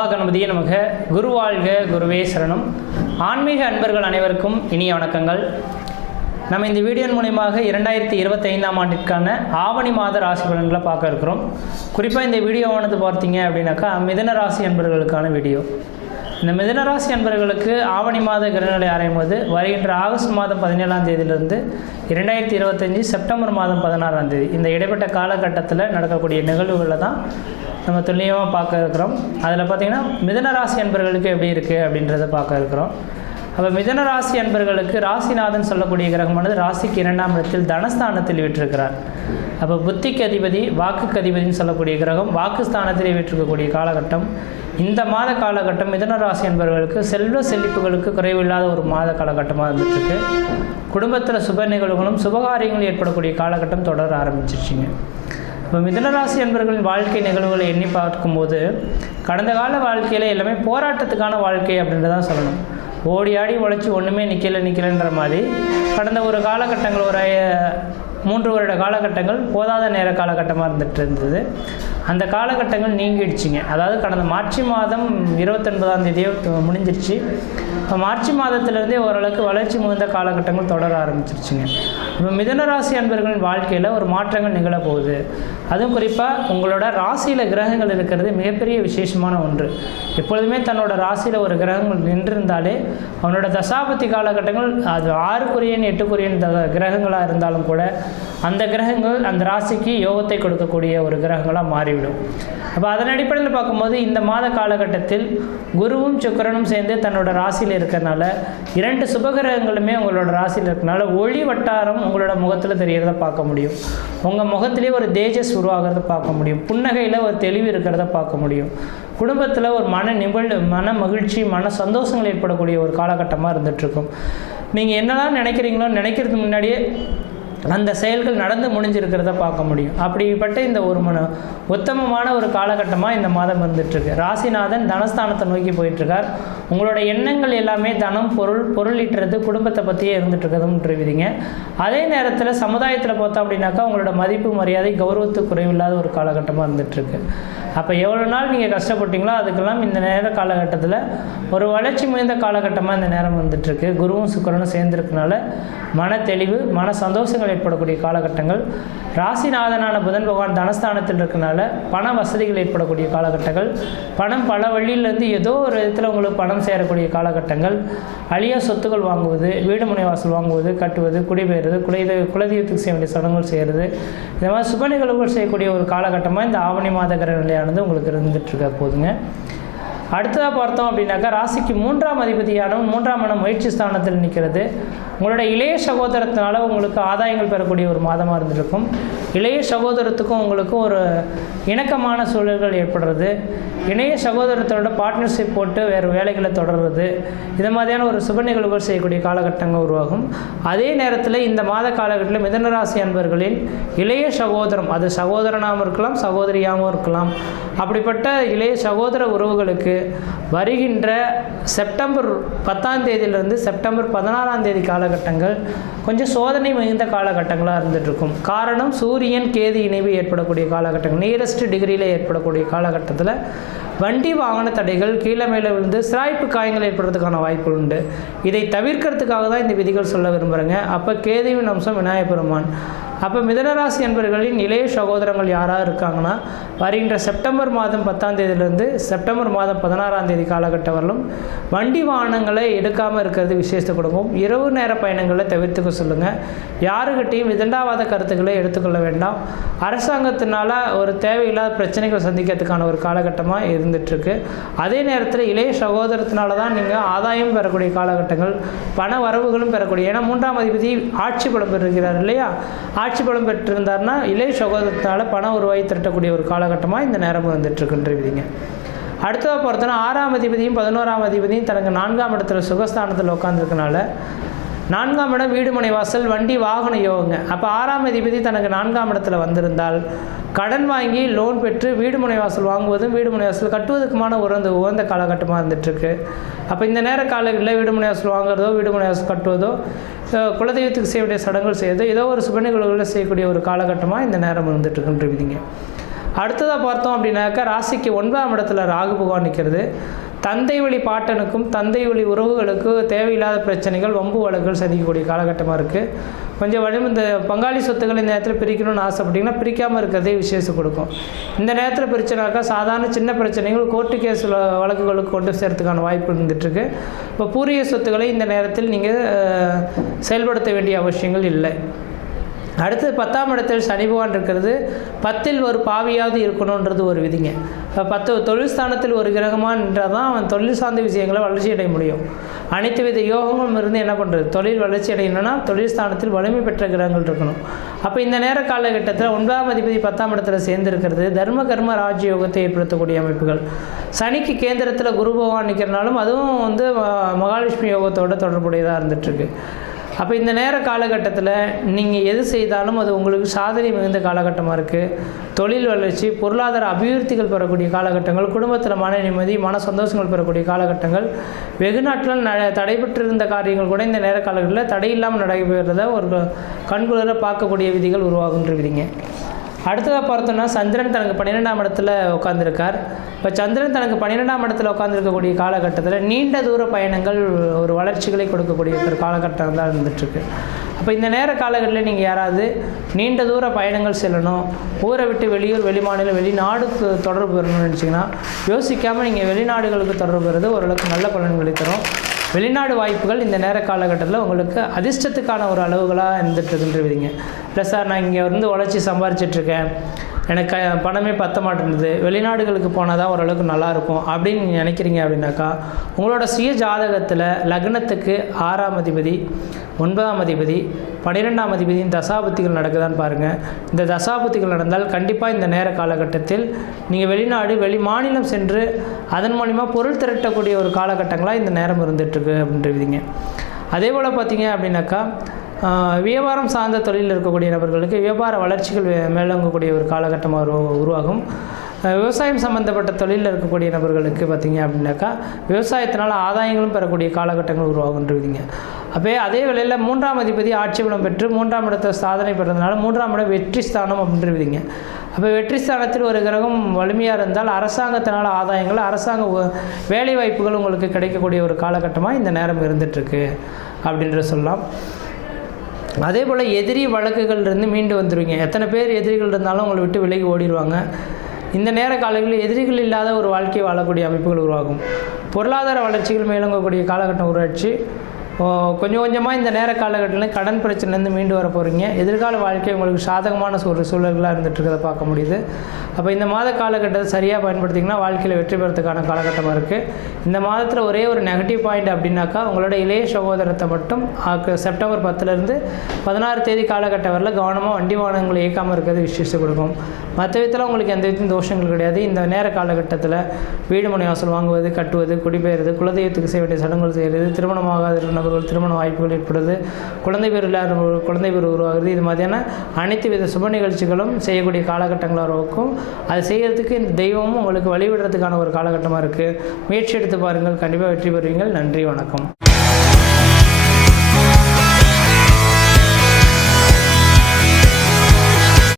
மகா கணபதியே நமக. குருவாழ்க, குருவே சரணம். ஆன்மீக அன்பர்கள் அனைவருக்கும் இனிய வணக்கங்கள். நம்ம இந்த வீடியோ மூலமாக 2025ஆம் ஆண்டிற்கான ஆவணி மாத ராசி பலன்களை பார்க்க இருக்கிறோம். குறிப்பாக இந்த வீடியோவானது பார்த்தீங்க அப்படின்னாக்கா மிதுன ராசி அன்பர்களுக்கான வீடியோ. இந்த மிதுன ராசி அன்பர்களுக்கு ஆவணி மாத கிரகநிலை ஆரம்பிப்பது வருகின்ற ஆகஸ்ட் மாதம் 17ஆம் தேதியிலிருந்து 2025 செப்டம்பர் மாதம் 16ஆம் தேதி இந்த இடைப்பட்ட காலகட்டத்தில் நடக்கக்கூடிய நிகழ்வுகளை தான் நம்ம துல்லியமாக பார்க்க இருக்கிறோம். அதில் பார்த்திங்கன்னா மிதுன ராசி அன்பர்களுக்கு எப்படி இருக்குது அப்படின்றத பார்க்க இருக்கிறோம். அப்போ மிதுன ராசி அன்பர்களுக்கு ராசிநாதன் சொல்லக்கூடிய கிரகமானது ராசிக்கு 2ஆம் இடத்தில் தனஸ்தானத்தில் விட்டிருக்கிறார். அப்போ புத்திக்கு அதிபதி, வாக்குக்கு அதிபதினு சொல்லக்கூடிய கிரகம் வாக்குஸ்தானத்திலே விட்டிருக்கக்கூடிய காலகட்டம். இந்த மாத காலகட்டம் மிதுன ராசி அன்பர்களுக்கு செல்வ செழிப்புகளுக்கு குறைவில்லாத ஒரு மாத காலகட்டமாக இருந்துகிட்ருக்கு. குடும்பத்தில் சுப நிகழ்வுகளும் சுபகாரியங்களும் ஏற்படக்கூடிய காலகட்டம் தொடர ஆரம்பிச்சிருச்சிங்க. இப்போ மிதுனராசி அன்பர்களின் வாழ்க்கை நிகழ்வுகளை எண்ணி பார்க்கும்போது கடந்த கால வாழ்க்கையில் எல்லாமே போராட்டத்துக்கான வாழ்க்கை அப்படின்றதான் சொல்லணும். ஓடி ஆடி உழைச்சி ஒன்றுமே நிற்கலைன்ற மாதிரி கடந்த ஒரு காலகட்டங்கள், ஒரு 3 வருட காலகட்டங்கள் போதாத நேர காலகட்டமாக இருந்துகிட்டு இருந்தது. அந்த காலகட்டங்கள் நீங்கிடுச்சிங்க. அதாவது கடந்த மார்ச் மாதம் 29ஆம் தேதியே முடிஞ்சிருச்சு. இப்போ மார்ச் மாதத்திலேருந்தே ஓரளவுக்கு வளர்ச்சி மிகுந்த காலகட்டங்கள் தொடர ஆரம்பிச்சிருச்சுங்க. இப்போ மிதுனராசி அன்பர்களின் வாழ்க்கையில் ஒரு மாற்றங்கள் நிகழப்போகுது. அதுவும் குறிப்பாக உங்களோட ராசியில் கிரகங்கள் இருக்கிறது மிகப்பெரிய விசேஷமான ஒன்று. எப்பொழுதுமே தன்னோட ராசியில் ஒரு கிரகங்கள் நின்றிருந்தாலே அவனோட தசாபத்தி காலகட்டங்கள் அது 6க்குரியன் 8க்குரியன் கிரகங்களாக இருந்தாலும் கூட அந்த கிரகங்கள் அந்த ராசிக்கு யோகத்தை கொடுக்கக்கூடிய ஒரு கிரகங்களாக மாறிவிடும். அப்போ அதன் அடிப்படையில் பார்க்கும்போது இந்த மாத காலகட்டத்தில் குருவும் சுக்கிரனும் சேர்ந்து தன்னோட ராசியில் இருக்கிறதுனால 2 சுபகிரகங்களுமே உங்களோட ராசியில் இருக்கிறனால ஒளி வட்டாரம் உங்களோட முகத்தில் தெரியறத பார்க்க முடியும். உங்கள் முகத்திலே ஒரு தேஜஸ் உருவாகிறத பார்க்க முடியும். புன்னகையில் ஒரு தெளிவு இருக்கிறத பார்க்க முடியும். குடும்பத்தில் ஒரு மன மகிழ்ச்சி, மன சந்தோஷங்கள் ஏற்படக்கூடிய ஒரு காலகட்டமாக இருந்துகிட்ருக்கும். நீங்கள் என்னெல்லாம் நினைக்கிறீங்களோ நினைக்கிறதுக்கு முன்னாடியே அந்த செயல்கள் நடந்து முடிஞ்சிருக்கிறத பார்க்க முடியும். அப்படிப்பட்ட இந்த ஒரு உத்தமமான ஒரு காலகட்டமாக இந்த மாதம் இருந்துகிட்ருக்கு. ராசிநாதன் தனஸ்தானத்தை நோக்கி போயிட்டுருக்கார். உங்களோட எண்ணங்கள் எல்லாமே தனம், பொருள் ஈட்டுறது, குடும்பத்தை பற்றியே இருந்துகிட்ருக்குதுன்றீங்க. அதே நேரத்தில் சமுதாயத்தில் பார்த்தோம் அப்படின்னாக்கா உங்களோட மதிப்பு, மரியாதை, கௌரவத்துக்கு குறைவில்லாத ஒரு காலகட்டமாக இருந்துகிட்ருக்கு. அப்போ எவ்வளோ நாள் நீங்கள் கஷ்டப்பட்டீங்களோ அதுக்கெல்லாம் இந்த நேர காலகட்டத்தில் ஒரு வளர்ச்சி மிகுந்த காலகட்டமாக இந்த நேரம் வந்துட்டுருக்கு. குருவும் சுக்கிரனும் சேர்ந்துருக்கனால மன தெளிவு, மன சந்தோஷங்கள் ஏற்படக்கூடிய காலகட்டங்கள். ராசிநாதனான புதன் பகவான் தனஸ்தானத்தில் இருக்கனால பண வசதிகள் ஏற்படக்கூடிய காலகட்டங்கள். பணம் பல வழியிலேருந்து ஏதோ ஒரு விதத்தில் உங்களுக்கு பணம் சேரக்கூடிய காலகட்டங்கள். அழியா சொத்துக்கள் வாங்குவது, வீடு முனை வாசல் வாங்குவது, கட்டுவது, குடிபெயர்வது, குலதெய்வத்துக்கு செய்ய வேண்டிய சடங்குகள் செய்கிறது, இந்த மாதிரி சுப நிகழ்வுகள் செய்யக்கூடிய ஒரு காலகட்டமாக இந்த ஆவணி மாத கிரக நிலையானது உங்களுக்கு இருந்துகிட்ருக்க போதுங்க. அடுத்ததாக பார்த்தோம் அப்படின்னாக்கா ராசிக்கு 3ஆம் அதிபதியான 3ஆம் இடம் முயற்சி ஸ்தானத்தில் நிற்கிறது. உங்களோட இளைய சகோதரத்தினால உங்களுக்கு ஆதாயங்கள் பெறக்கூடிய ஒரு மாதமாக இருந்திருக்கும். இளைய சகோதரத்துக்கும் உங்களுக்கும் ஒரு இணக்கமான சூழல்கள் ஏற்படுறது, இளைய சகோதரத்தோட பார்ட்னர்ஷிப் போட்டு வேறு வேலைகளை தொடர்றது, இது மாதிரியான ஒரு சுப நிகழ்வுகள் செய்யக்கூடிய காலகட்டங்கள் உருவாகும். அதே நேரத்தில் இந்த மாத காலகட்டத்தில் மிதுனராசி அன்பர்களின் இளைய சகோதரம், அது சகோதரனாகவும் இருக்கலாம், சகோதரியாகவும் இருக்கலாம், அப்படிப்பட்ட இளைய சகோதர உறவுகளுக்கு வருகின்ற செப்டம்பர் 10ஆம் தேதியிலிருந்து செப்டம்பர் 16ஆம் தேதி காலகட்டங்கள் கொஞ்சம் சோதனை மிகுந்த காலகட்டங்களாக இருந்துகிட்ருக்கும். காரணம் சூரியன் கேது இணைவு ஏற்படக்கூடிய காலகட்டங்கள், நியரஸ்ட் டிகிரியில் ஏற்படக்கூடிய காலகட்டத்தில் வண்டி வாகன தடைகள், கீழே மேலே விழுந்து சிராய்ப்பு காயங்கள் ஏற்படுறதுக்கான வாய்ப்பு உண்டு. இதை தவிர்க்கிறதுக்காக தான் இந்த விதிகள் சொல்ல விரும்புகிறேங்க. அப்போ கேதுவின் அம்சம் விநாயகப் பெருமான். அப்போ மிதுனராசி அன்பர்களின் இளைய சகோதரங்கள் யாராக இருக்காங்கன்னா வருகின்ற செப்டம்பர் மாதம் 10ஆம் தேதியிலிருந்து செப்டம்பர் மாதம் 16ஆம் தேதி காலகட்டம் வரலும் வண்டி வாகனங்களை எடுக்காமல் இருக்கிறது விசேஷத்தை கொடுக்கும். இரவு நேர பயணங்களை தவிர்த்துக்க சொல்லுங்கள். யாருக்கிட்டையும் விதண்டாவாத கருத்துக்களை எடுத்துக்கொள்ள வேண்டாம். அரசாங்கத்தினால ஒரு தேவையில்லாத பிரச்சனைகளை சந்திக்கிறதுக்கான ஒரு காலகட்டமாக இருந்துகிட்ருக்கு. அதே நேரத்தில் இளைய சகோதரத்தினால தான் நீங்கள் ஆதாயம் பெறக்கூடிய காலகட்டங்கள், பண வரவுகளும் பெறக்கூடிய, ஏன்னா 3ஆம் அதிபதி ஆட்சி பலம் பெறுகிறார் இல்லையா. ஆட்சி பலம் பெற்றிருந்தார்னா இளைய சகோதரத்தால் பணம் உருவாகி திரட்டக்கூடிய ஒரு காலகட்டமாக இந்த நேரம் வந்துட்டுருக்குன்றீங்க. அடுத்ததாக பார்த்தோன்னா 6ஆம் அதிபதியும் 11ஆம் அதிபதியும் தனக்கு 4ஆம் இடத்துல சுகஸ்தானத்தில் உட்காந்துருக்கனால 4ஆம் இடம் வீடு மனை வாசல், வண்டி வாகன யோகங்க. அப்போ 6ஆம் அதிபதி தனக்கு 4ஆம் இடத்துல வந்திருந்தால் கடன் வாங்கி லோன் பெற்று வீடு மனை வாசல் வாங்குவதும் வீடு மனை வாசல் கட்டுவதற்குமான உகந்த காலகட்டமாக இருந்துகிட்ருக்கு. அப்போ இந்த நேர காலங்களில் வீடு மனை வாசல் வாங்குறதோ, வீடு மனை வாசல் கட்டுவதோ, குலதெய்வத்துக்கு செய்ய வேண்டிய சடங்குகள் செய்யறதோ, ஏதோ ஒரு சுப நிகழ்வுகளில் செய்யக்கூடிய ஒரு காலகட்டமாக இந்த நேரம் இருந்துகிட்ருக்குன்றீங்க. அடுத்ததாக பார்த்தோம் அப்படின்னாக்கா ராசிக்கு 9ஆம் இடத்துல ராகு பகவான் நிற்கிறது. தந்தை வழி பாட்டனுக்கும் தந்தை வழி உறவுகளுக்கு தேவையில்லாத பிரச்சனைகள், வம்பு வழக்குகள் சந்திக்கக்கூடிய காலகட்டமாக இருக்குது. கொஞ்சம் இந்த பங்காளி சொத்துக்கள் இந்த நேரத்தில் பிரிக்கணும்னு ஆசைப்பட்டிங்கன்னா பிரிக்காமல் இருக்கிறதே விசேஷம் கொடுக்கும். இந்த நேரத்தில் பிரச்சனைனாக்கா சாதாரண சின்ன பிரச்சனைகள் கோர்ட்டு கேஸ் வழக்குகளுக்கு கொண்டு சேர்த்துக்கான வாய்ப்பு இருந்துகிட்ருக்கு. இப்போ பூர்வீக சொத்துக்களை இந்த நேரத்தில் நீங்கள் செயல்படுத்த வேண்டிய அவசியங்கள் இல்லை. அடுத்து 10ஆம் இடத்தில் சனி பகவான் இருக்கிறது. 10ல் ஒரு பாவியாவது இருக்கணுன்றது ஒரு விதிங்க. 10 தொழில் ஸ்தானத்தில் ஒரு கிரகமாக நின்றால் தான் அவன் தொழில் சார்ந்த விஷயங்களை வளர்ச்சி அடைய முடியும். அனைத்து வித யோகங்களும் இருந்து என்ன பண்ணுறது, தொழில் வளர்ச்சி அடையணும்னா தொழில் ஸ்தானத்தில் வலிமை பெற்ற கிரகங்கள் இருக்கணும். அப்போ இந்த நேர காலகட்டத்தில் 9ஆம் அதிபதி 10ஆம் இடத்துல சேர்ந்துருக்கிறது தர்ம கர்ம ராஜயோகத்தை ஏற்படுத்தக்கூடிய அமைப்புகள். சனிக்கு கேந்திரத்தில் குரு பகவான் நிற்கிறனாலும் அதுவும் மகாலட்சுமி யோகத்தோட தொடர்புடையதாக இருந்துகிட்ருக்கு. அப்போ இந்த நேர காலகட்டத்தில் நீங்கள் எது செய்தாலும் அது உங்களுக்கு சாதனை மிகுந்த காலகட்டமாக இருக்குது. தொழில் வளர்ச்சி, பொருளாதார அபிவிருத்திகள் பெறக்கூடிய காலகட்டங்கள், குடும்பத்தில் மன நிம்மதி, மன சந்தோஷங்கள் பெறக்கூடிய காலகட்டங்கள், வெகு நாட்கள் தடைபெற்றிருந்த காரியங்கள் கூட இந்த நேர காலகட்டத்தில் தடையில்லாமல் நடைபெறுறத ஒரு கண்குளிர பார்க்கக்கூடிய விதிகள் உருவாகுன்ற விதிங்க. அடுத்ததாக பார்த்தோன்னா சந்திரன் தனக்கு 12ஆம் இடத்துல உட்காந்துருக்கார். இப்போ சந்திரன் தனக்கு 12ஆம் இடத்துல உட்காந்துருக்கக்கூடிய காலகட்டத்தில் நீண்ட தூர பயணங்கள் ஒரு வளர்ச்சிகளை கொடுக்கக்கூடிய ஒரு காலகட்டம் தான் இருந்துகிட்ருக்கு. அப்போ இந்த நேர காலகட்டத்தில் நீங்கள் யாராவது நீண்ட தூர பயணங்கள் செல்லணும், ஊரை விட்டு வெளியூர், வெளிமாநிலம், வெளிநாடுக்கு தொடர்பு பெறணும்னு நினச்சிங்கன்னா யோசிக்காமல் நீங்கள் வெளிநாடுகளுக்கு தொடர்பு பெறுறது ஓரளவுக்கு நல்ல பலன்களை தரும். வெளிநாடு வாய்ப்புகள் இந்த நேர காலகட்டத்தில் உங்களுக்கு அதிர்ஷ்டத்துக்கான ஒரு அளவுகளாக இருந்துட்டுருக்குன்றீங்க. இல்லை சார், நான் இங்கே உழைச்சி சம்பாரிச்சிட்ருக்கேன், எனக்கு பணமே பத்த மாட்டேங்குது, வெளிநாடுகளுக்கு போனால் தான் ஓரளவுக்கு நல்லாயிருக்கும் அப்படின்னு நீங்கள் நினைக்கிறீங்க அப்படின்னாக்கா உங்களோட சுய ஜாதகத்தில் லக்னத்துக்கு 6ஆம் அதிபதி, 9ஆம் அதிபதி, 12ஆம் அதிபதியின் தசாபுத்திகள் நடக்குதான்னு பாருங்கள். இந்த தசாபுத்திகள் நடந்தால் கண்டிப்பாக இந்த நேர காலகட்டத்தில் நீங்கள் வெளிநாடு, வெளி மாநிலம் சென்று அதன் மூலிமா பொருள் திரட்டக்கூடிய ஒரு காலகட்டங்களாக இந்த நேரம் இருந்துகிட்ருக்கு அப்படின்றீங்க. அதே போல் பார்த்தீங்க அப்படின்னாக்கா வியாபாரம் சார்ந்த தொழிலில் இருக்கக்கூடிய நபர்களுக்கு வியாபார வளர்ச்சிகள் மேலோங்கக்கூடிய ஒரு காலகட்டமாக உருவாகும். விவசாயம் சம்மந்தப்பட்ட தொழிலில் இருக்கக்கூடிய நபர்களுக்கு பார்த்திங்க அப்படின்னாக்கா விவசாயத்தினால் ஆதாயங்களும் பெறக்கூடிய காலகட்டங்கள் உருவாகுன்றீங்க. அப்போ அதே வேளையில் 3ஆம் அதிபதி ஆட்சி பலம் பெற்று 3ஆம் இடத்தை சாதனை பெறதுனால 3ஆம் இடம் வெற்றி ஸ்தானம் அப்படின்றீங்க. அப்போ வெற்றி ஸ்தானத்தில் ஒரு கிரகம் வலிமையாக இருந்தால் அரசாங்கத்தினால் ஆதாயங்கள், அரசாங்க வேலை வாய்ப்புகள் உங்களுக்கு கிடைக்கக்கூடிய ஒரு காலகட்டமாக இந்த நேரம் இருந்துகிட்ருக்கு அப்படின்ற சொல்லலாம். அதே போல் எதிரி வழக்குகள்லேருந்து மீண்டு வந்துடுவீங்க. எத்தனை பேர் எதிரிகள் இருந்தாலும் உங்களை விட்டு விலகி ஓடிடுவாங்க. இந்த நேர காலங்களில் எதிரிகள் இல்லாத ஒரு வாழ்க்கையை வாழக்கூடிய அமைப்புகள் உருவாகும். பொருளாதார வளர்ச்சிகள் மேலோங்கக்கூடிய காலகட்டம் உருவாச்சு. கொஞ்சம் கொஞ்சமாக இந்த நேர காலகட்டத்தில் கடன் பிரச்சனைலேருந்து மீண்டு வர போகிறீங்க. எதிர்கால வாழ்க்கை உங்களுக்கு சாதகமான ஒரு சூழல்களாக இருந்துகிட்ருக்கிறத பார்க்க முடியுது. அப்போ இந்த மாத காலகட்டத்தை சரியாக பயன்படுத்திங்கன்னா வாழ்க்கையில் வெற்றி பெறத்துக்கான காலகட்டமாக இருக்குது. இந்த மாதத்தில் ஒரே ஒரு நெகட்டிவ் பாயிண்ட் அப்படின்னாக்கா உங்களோட இளைய சகோதரத்தை மட்டும் செப்டம்பர் 10லேருந்து 16 தேதி காலகட்டம் வரல கவனமாக வண்டி வாகனங்களை இயக்காமல் இருக்கிறது விசேஷம் கொடுக்கும். மற்ற விதத்தில் உங்களுக்கு எந்த விதத்தையும் தோஷங்கள் கிடையாது. இந்த நேர காலகட்டத்தில் வீடு மனை வாசல் வாங்குவது, கட்டுவது, குடிபெயர்வது, குலதெய்வத்துக்கு செய்ய வேண்டிய சடங்குகள் செய்கிறது, திருமணமாகாத நபர்கள் திருமண வாய்ப்புகள் ஏற்படுது, குழந்தை பேர் இல்லாத குழந்தை பேர் உருவாகுது, இது மாதிரியான அனைத்து வித சுப நிகழ்ச்சிகளும் செய்யக்கூடிய காலகட்டங்களாக இருக்கும். அது செய்கிறதுக்கு இந்த தெய்வமும் உங்களுக்கு வழிவிடுறதுக்கான ஒரு காலகட்டமாக இருக்குது. முயற்சி எடுத்து பாருங்கள், கண்டிப்பாக வெற்றி பெறுவீங்கள். நன்றி, வணக்கம்.